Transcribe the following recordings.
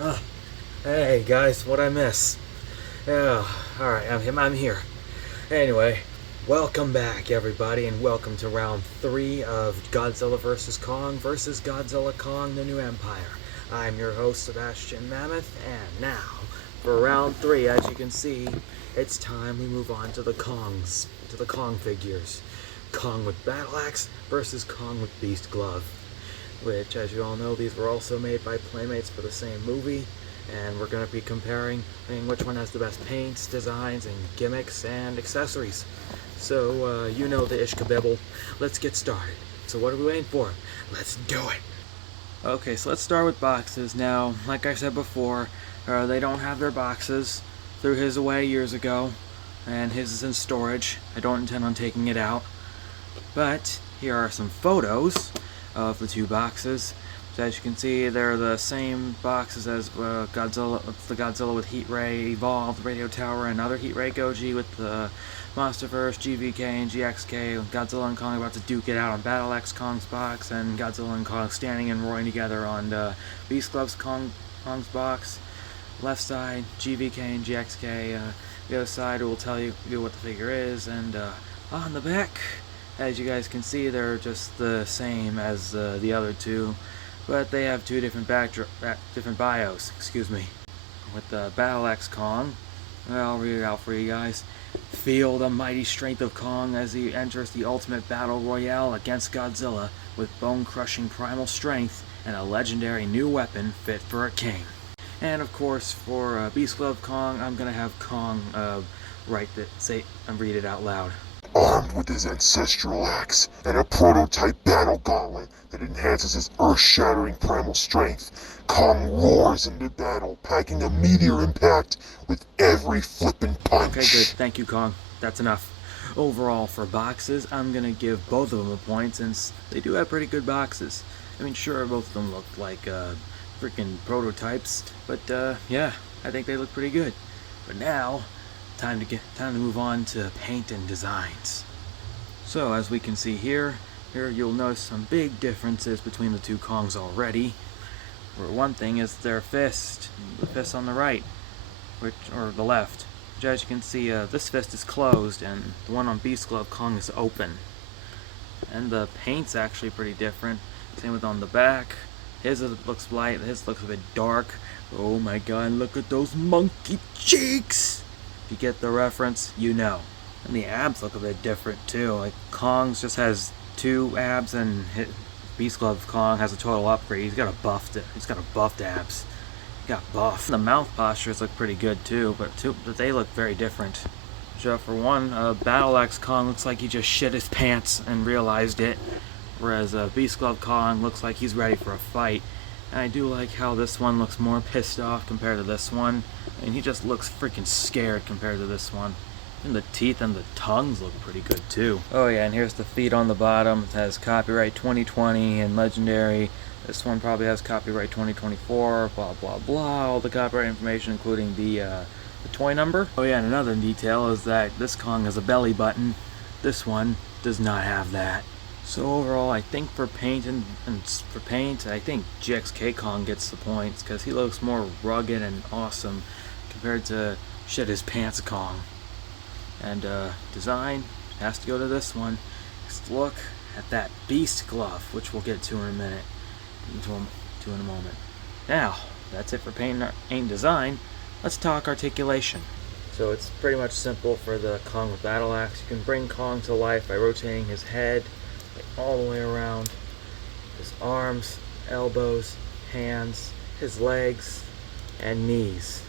Oh, hey guys, what'd I miss? Yeah, alright, I'm here. Anyway, welcome back everybody, and welcome to round 3 of Godzilla vs. Kong vs. Godzilla Kong The New Empire. I'm your host, Sebastian Mammoth, and now, for round 3, as you can see, it's time we move on to the Kong figures. Kong with Battle Axe versus Kong with Beast Glove. Which, as you all know, these were also made by Playmates for the same movie, and we're going to be comparing which one has the best paints, designs, and gimmicks, and accessories. So, you know the ishkabibble. Let's get started. So what are we waiting for? Let's do it! Okay, so let's start with boxes. Now, like I said before, they don't have their boxes. Threw his away years ago, and his is in storage. I don't intend on taking it out. But, here are some photos of the two boxes. So as you can see, they're the same boxes as Godzilla, the Godzilla with Heat Ray Evolved, Radio Tower, and other Heat Ray Goji with the Monsterverse, GVK, and GXK. Godzilla and Kong about to duke it out on Battle Axe Kong's box, and Godzilla and Kong standing and roaring together on Beast Glove's Kong's box. Left side, GVK and GXK. The other side will tell you what the figure is, and on the back, as you guys can see, they're just the same as the other two, but they have two different different bios. Excuse me. With the Battle Axe Kong, I'll read it out for you guys. Feel the mighty strength of Kong as he enters the ultimate battle royale against Godzilla with bone-crushing primal strength and a legendary new weapon fit for a king. And of course, for Beast Glove Kong, I'm gonna have Kong read it out loud. Armed with his ancestral axe and a prototype battle gauntlet that enhances his earth-shattering primal strength, Kong roars into battle, packing a meteor impact with every flippin' punch. Okay, good. Thank you, Kong. That's enough. Overall, for boxes, I'm gonna give both of them a point since they do have pretty good boxes. I mean, sure, both of them look like freaking prototypes, but yeah, I think they look pretty good. But now, time to move on to paint and designs. So as we can see here you'll notice some big differences between the two Kongs already. Where one thing is their fist, the fist on the right, or the left. Which, as you can see, this fist is closed, and the one on Beast Glove Kong is open. And the paint's actually pretty different. Same with on the back. His looks light, his looks a bit dark. Oh my god, look at those monkey cheeks! If you get the reference, you know. And the abs look a bit different too. Like Kong's just has 2 abs, and Beast Glove Kong has a total upgrade. He's got a buffed abs. He got buff. The mouth postures look pretty good too, but they look very different. So for one, Battle Axe Kong looks like he just shit his pants and realized it, whereas Beast Glove Kong looks like he's ready for a fight. And I do like how this one looks more pissed off compared to this one. And he just looks freaking scared compared to this one. And the teeth and the tongues look pretty good too. Oh yeah, and here's the feet on the bottom. It has copyright 2020 and legendary. This one probably has copyright 2024, blah blah blah. All the copyright information including the toy number. Oh yeah, and another detail is that this Kong has a belly button. This one does not have that. So overall, I think for paint I think GXK Kong gets the points because he looks more rugged and awesome compared to shit his pants Kong. And design has to go to this one. Just look at that Beast Glove, which we'll get to in a minute. In a moment. Now, that's it for paint and design. Let's talk articulation. So it's pretty much simple for the Kong with Battle Axe. You can bring Kong to life by rotating his head all the way around, his arms, elbows, hands, his legs, and knees.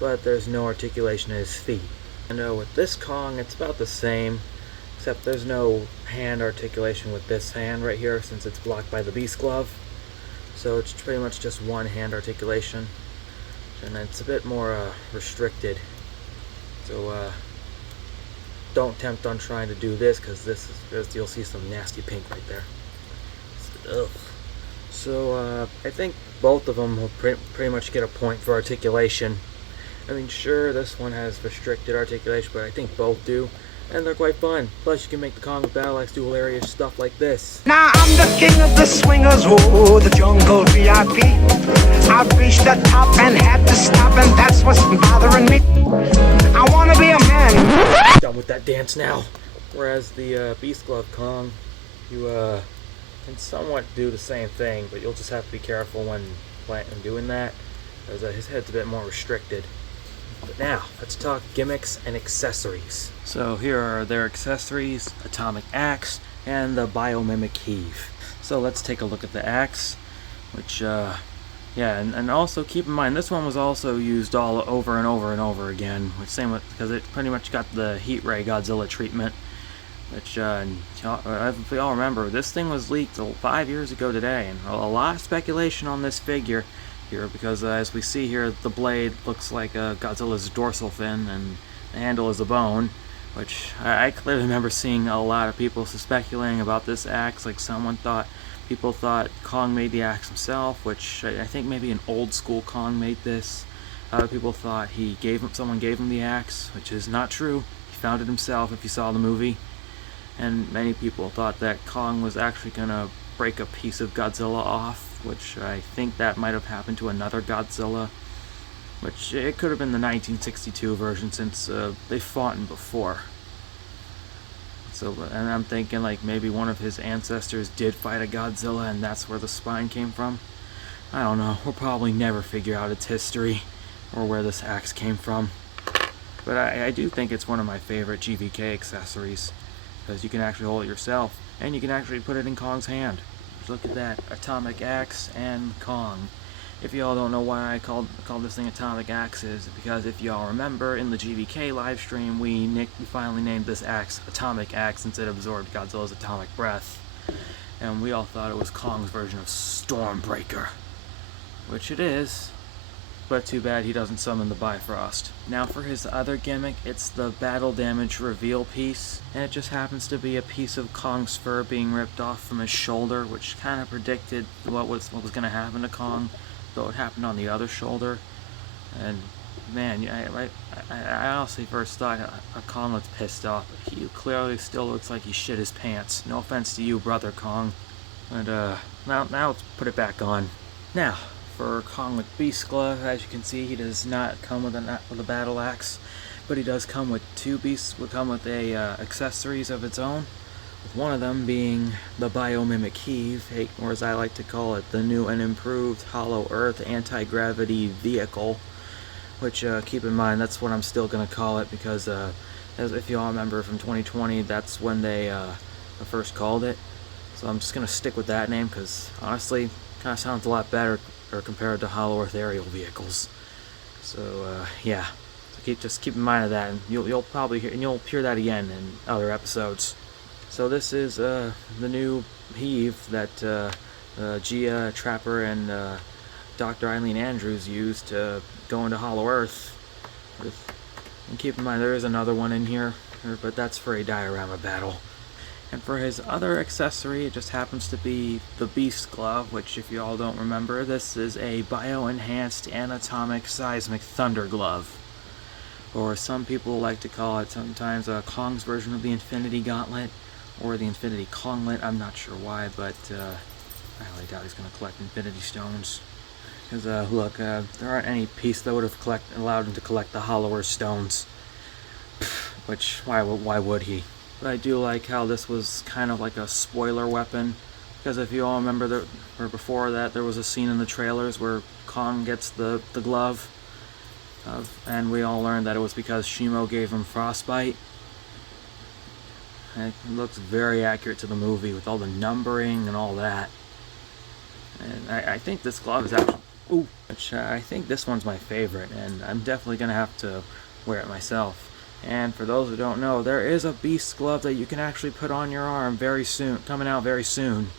But there's no articulation in his feet. And with this Kong, it's about the same, except there's no hand articulation with this hand right here since it's blocked by the Beast Glove. So it's pretty much just one hand articulation, and it's a bit more restricted. So don't tempt on trying to do this because you'll see some nasty pink right there. Ugh. So I think both of them will pretty much get a point for articulation. I mean, sure, this one has restricted articulation, but I think both do. and they're quite fun. Plus, you can make the Kong with battle axe do hilarious stuff like this. Now I'm the king of the swingers, oh, the jungle VIP. I've reached the top and had to stop, and that's what's bothering me. I wanna be a man. Done with that dance now. Whereas the Beast Glove Kong, you can somewhat do the same thing, but you'll just have to be careful when doing that, because his head's a bit more restricted. But now, let's talk gimmicks and accessories. So here are their accessories: atomic axe and the biomimic heave. So let's take a look at the axe, which and also keep in mind this one was also used all over and over and over again, which same with, because it pretty much got the heat ray Godzilla treatment. Which, if we all remember, this thing was leaked 5 years ago today, and a lot of speculation on this figure here, because as we see here, the blade looks like Godzilla's dorsal fin, and the handle is a bone, which I clearly remember seeing a lot of people speculating about this axe. Like people thought Kong made the axe himself, which I think maybe an old school Kong made this. Other people thought someone gave him the axe, which is not true. He found it himself if you saw the movie. And many people thought that Kong was actually going to break a piece of Godzilla off, which I think that might have happened to another Godzilla, which it could have been the 1962 version, since they fought in before. So, and I'm thinking like maybe one of his ancestors did fight a Godzilla, and that's where the spine came from. I don't know. We'll probably never figure out its history or where this axe came from. But I do think it's one of my favorite GVK accessories, because you can actually hold it yourself, and you can actually put it in Kong's hand. Look at that, atomic axe and Kong. If y'all don't know why I called this thing atomic axes, because if y'all remember in the GVK live stream, we finally named this axe atomic axe since it absorbed Godzilla's atomic breath, and we all thought it was Kong's version of Stormbreaker, which it is. But too bad he doesn't summon the Bifrost. Now for his other gimmick, it's the battle damage reveal piece, and it just happens to be a piece of Kong's fur being ripped off from his shoulder, which kind of predicted what was going to happen to Kong, though it happened on the other shoulder. And man, I honestly first thought Kong looked pissed off, but he clearly still looks like he shit his pants. No offense to you, brother Kong. And now let's put it back on. Now, for Kong with Beast Glove, as you can see, he does not come with a battle axe, but he does come with accessories of its own, with one of them being the biomimic heave, or as I like to call it, the new and improved Hollow Earth anti-gravity vehicle, which keep in mind that's what I'm still going to call it, because as if you all remember from 2020, that's when they first called it. So I'm just going to stick with that name, because honestly, kind of sounds a lot better compared to Hollow Earth aerial vehicles. So yeah, so just keep in mind of that, and you'll probably hear that again in other episodes. So this is the new heave that Gia, Trapper, and Dr. Eileen Andrews used to go into Hollow Earth. And keep in mind there is another one in here, but that's for a diorama battle. And for his other accessory, it just happens to be the Beast Glove, which if you all don't remember, this is a bio-enhanced anatomic seismic thunder glove. Or some people like to call it sometimes Kong's version of the Infinity Gauntlet, or the Infinity Konglet. I'm not sure why, but I highly doubt he's going to collect Infinity Stones. Because look, there aren't any piece that would have allowed him to collect the Hollow Earth stones. Which, why would he? But I do like how this was kind of like a spoiler weapon, because if you all remember, before that, there was a scene in the trailers where Kong gets the glove, and we all learned that it was because Shimo gave him frostbite. And it looks very accurate to the movie with all the numbering and all that. And I think this glove is actually, I think this one's my favorite, and I'm definitely going to have to wear it myself. And for those who don't know, there is a Beast Glove that you can actually put on your arm very soon, coming out very soon.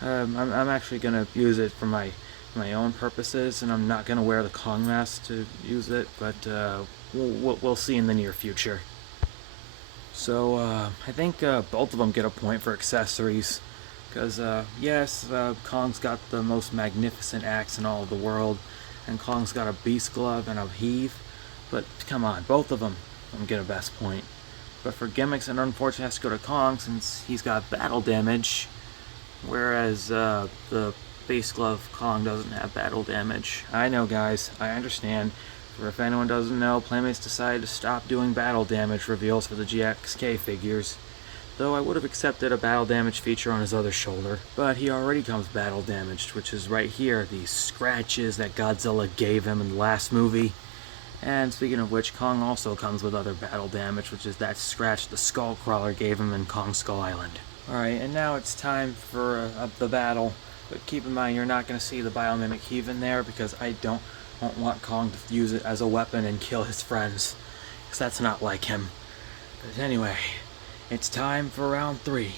I'm actually going to use it for my own purposes, and I'm not going to wear the Kong mask to use it, but we'll see in the near future. So I think both of them get a point for accessories, because yes, Kong's got the most magnificent axe in all of the world, and Kong's got a Beast Glove and a heave, but come on, both of them get a best point. But for gimmicks, it unfortunately has to go to Kong since he's got battle damage, whereas the base glove Kong doesn't have battle damage. I know, guys, I understand. For if anyone doesn't know, Playmates decided to stop doing battle damage reveals for the GXK figures. Though I would have accepted a battle damage feature on his other shoulder. But he already comes battle damaged, which is right here, the scratches that Godzilla gave him in the last movie. And speaking of which, Kong also comes with other battle damage, which is that scratch the Skullcrawler gave him in Kong Skull Island. Alright, and now it's time for the battle. But keep in mind, you're not going to see the Biomimic Heave in there because I don't want Kong to use it as a weapon and kill his friends. Because that's not like him. But anyway, it's time for round 3.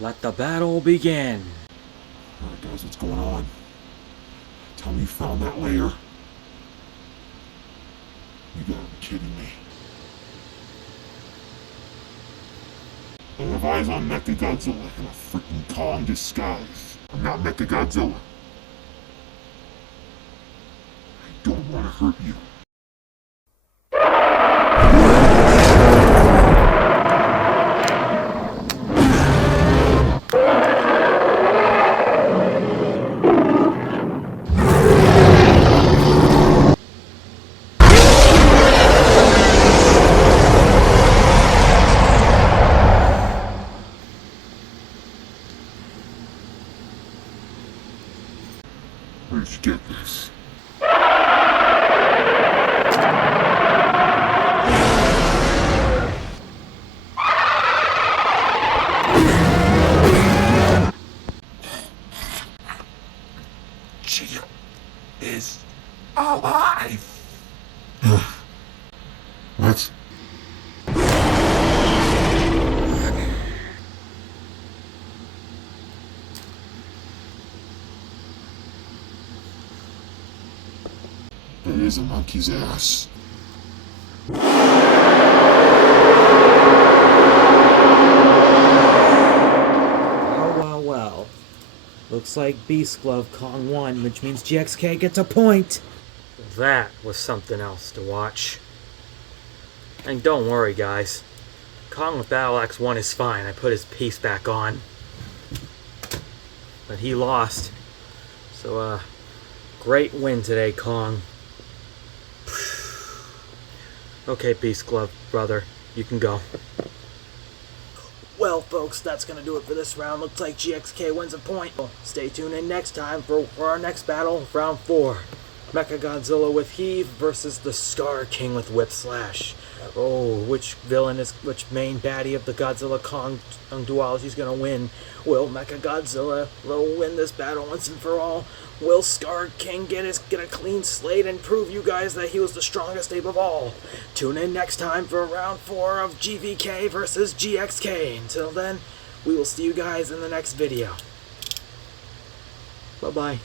Let the battle begin. Alright guys, what's going on? Tell me you found that layer. You gotta be kidding me. I have eyes on Mechagodzilla in a freaking Kong disguise. I'm not Mechagodzilla. I don't want to hurt you. Where'd you get this? Gia is alive! What? That is a monkey's ass. Well. Looks like Beast Glove Kong won, which means GXK gets a point. That was something else to watch. And don't worry, guys. Kong with Battle Axe 1 is fine. I put his piece back on. But he lost. So, great win today, Kong. Okay, Beast Glove, brother. You can go. Well, folks, that's going to do it for this round. Looks like GXK wins a point. Stay tuned in next time for our next battle, round 4. Mechagodzilla with Heave versus the Scar King with Whip Slash. Oh, which main baddie of the Godzilla Kong duology is going to win? Will Mechagodzilla win this battle once and for all? Will Scar King get a clean slate and prove you guys that he was the strongest ape of all? Tune in next time for round 4 of GVK versus GXK. Until then, we will see you guys in the next video. Bye-bye.